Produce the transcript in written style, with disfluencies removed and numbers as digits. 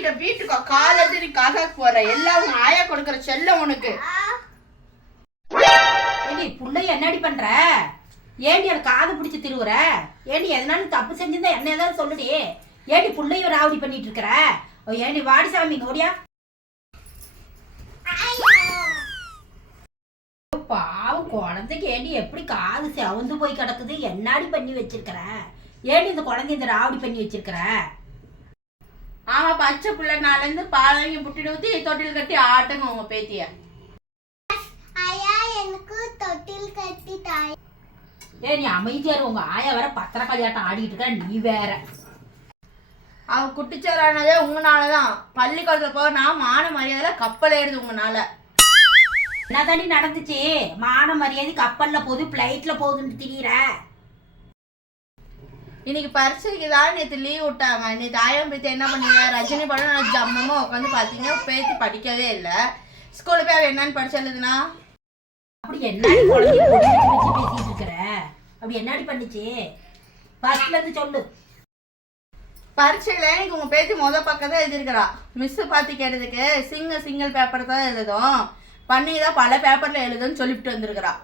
கிட்ட வீட்டுக்கு காலேஜ் காக்க போற எல்லாம் உங்க ஆயா கொடுக்கற செல்லம் உனக்கு. ஏடி புள்ளை என்னடி பண்ற? ஏண்டி அது காது பிடிச்சி திருவுற? ஏண்டி எதனாலும் தப்பு செஞ்சிருந்தா என்ன ஏதாவது சொல்லுடி. ஏண்டி புள்ளைய ராவடி பண்ணிட்டு இருக்கிற? ஏண்டி வாடி சாமி ஓடியா. பாவம் குழந்தைக்கு ஏண்டி எப்படி காது செவந்து போய் கிடக்குது? என்னாடி பண்ணி வச்சிருக்கிற? ஏண்டி இந்த குழந்தை இந்த ராவடி பண்ணி வச்சிருக்கிற? ஆமா, பச்சை பிள்ளை நாளேந்து பாலையும் புட்டிட்டு ஊத்தி தொட்டில் கட்டி ஆட்டுங்க உங்க பேத்திய. ஏ நீ அமைதியாரு, உங்க ஆயா வேற பத்திர கல்யாட்டம் ஆடிட்டு இருக்க, நீ வேற. அவன் குட்டிச்சாரானதே உங்கனாலதான். பள்ளிக்கூடத்துல போக நான் மான மரியாதை கப்பல் ஏறுது உங்கனால. என்ன தாண்டி நடந்துச்சு? மான மரியாதை கப்பல்ல போகுது, பிளைட்ல போகுதுன்னு திரியிற. இன்னைக்கு பரிசைக்கு தான் நேற்று லீவ் விட்டாங்க. நேற்று ஆயம் பேத்தி என்ன பண்ணீங்க? ரஜினி படம் நான் ஜம்மமா உட்காந்து பார்த்தீங்க. பேத்தி படிக்கவே இல்லை. ஸ்கூலில் போய் அவள் என்னன்னு படிச்சு எழுதுனா? அப்படி என்னடி குழந்தைய வச்சு பேசிட்டு இருக்கிற? அப்படி என்னடி பண்ணுச்சு? ஃபர்ஸ்ட்ல இருந்து சொல்லு. பரீட்சையில இன்னைக்கு உங்க பேத்தி பக்கம் தான் எழுதிருக்கிறா. மிஸ் பார்த்து கேட்டதுக்கு சிங்கிள் பேப்பர் தான் எழுதும், பண்ணிதான் பல பேப்பர்ல எழுதுன்னு சொல்லிவிட்டு வந்திருக்கிறா.